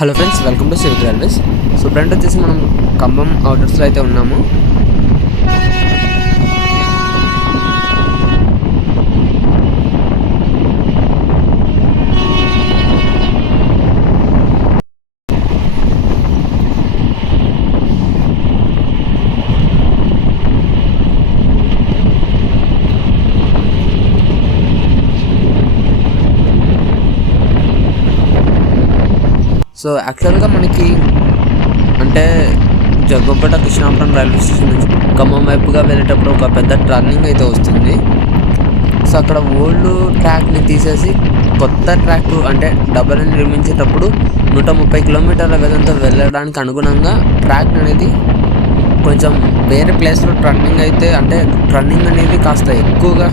Hello friends, welcome to civic railways. So friend వచ్చేసి మనం ఖమ్మం అవుటర్స్లో అయితే ఉన్నాము. సో యాక్చువల్గా మనకి అంటే జగ్గంపేట కృష్ణాపురం రైల్వే స్టేషన్ నుంచి ఖమ్మం వైపుగా వెళ్ళేటప్పుడు ఒక పెద్ద టర్నింగ్ అయితే వస్తుంది. సో అక్కడ ఓల్డ్ ట్రాక్ని తీసేసి కొత్త ట్రాక్ అంటే డబల్ నిర్మించేటప్పుడు 130 కిలోమీటర్ల వేగంతో వెళ్ళడానికి అనుగుణంగా ట్రాక్ అనేది కొంచెం వేరే ప్లేస్లో టర్నింగ్ అనేది కాస్త ఎక్కువగా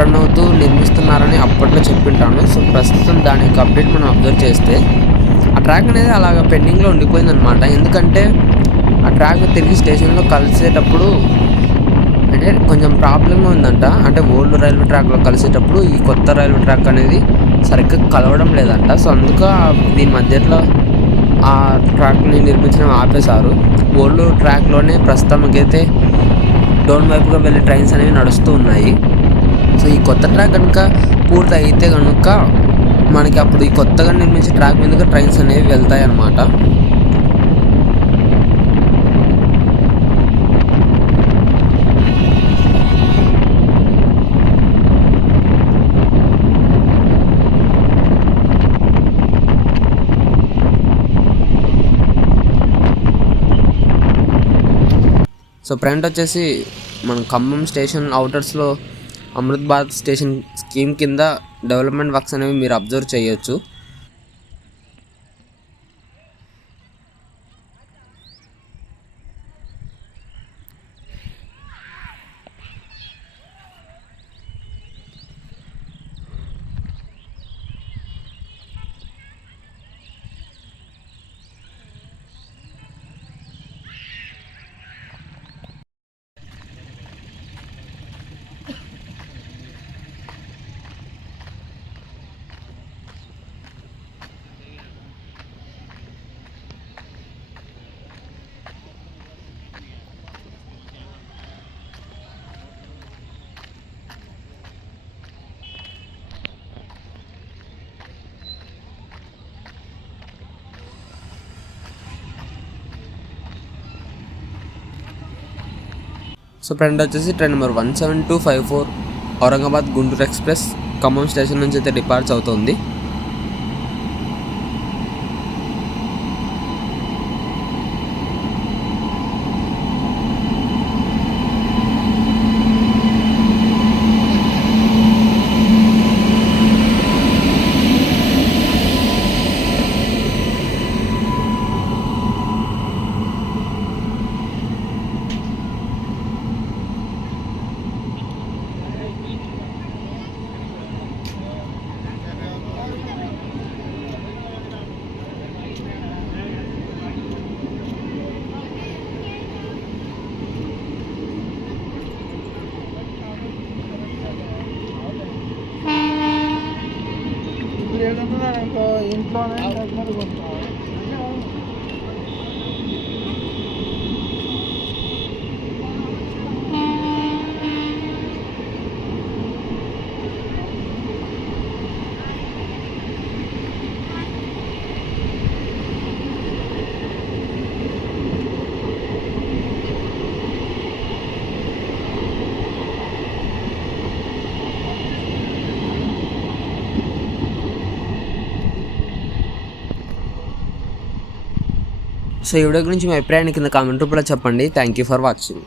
రన్ అవుతూ నిర్మిస్తున్నారని అప్పట్లో చెప్పింటాను. సో ప్రస్తుతం దాని యొక్క అప్డేట్ మనం అబ్జర్వ్ చేస్తే ఆ ట్రాక్ అనేది అలాగ పెండింగ్లో ఉండిపోయిందనమాట. ఎందుకంటే ఆ ట్రాక్ తిరిగి స్టేషన్లో కలిసేటప్పుడు అంటే కొంచెం ప్రాబ్లంగా ఉందంట. అంటే ఓల్డ్ రైల్వే ట్రాక్లో కలిసేటప్పుడు ఈ కొత్త రైల్వే ట్రాక్ అనేది సరిగ్గా కలవడం లేదంట. సో అందుకు దీని మధ్యలో ఆ ట్రాక్ని నిర్మించడం ఆపేశారు. ఓల్డ్ ట్రాక్లోనే ప్రస్తుతానికైతే డౌన్ వైపుగా వెళ్ళే ట్రైన్స్ అనేవి నడుస్తూ ఉన్నాయి. సో ఈ కొత్త ట్రాక్ కనుక పూర్తి అయితే కనుక మనకి అప్పుడు ఈ కొత్తగా నిర్మించే ట్రాక్ మీదుగా ట్రైన్స్ అనేవి వెళ్తాయి అన్నమాట. సో ఫ్రంట్ వచ్చేసి మన ఖమ్మం స్టేషన్ అవుటర్స్లో అమృత్ భారత్ స్టేషన్ స్కీమ్ కింద డెవలప్మెంట్ వర్క్స్ అనేవి మీరు అబ్జర్వ్ చేయొచ్చు. సో ఫ్రెండ్ వచ్చేసి train number 17254 Aurangabad Guntur express Khammam station నుంచి అయితే డిపార్చ్ అవుతుంది. ఇంట్లోనే సో ఈ వీడియో గురించి మీ అభిప్రాయాన్ని కింద కామెంట్ రూపంలో చెప్పండి. Thank you for watching.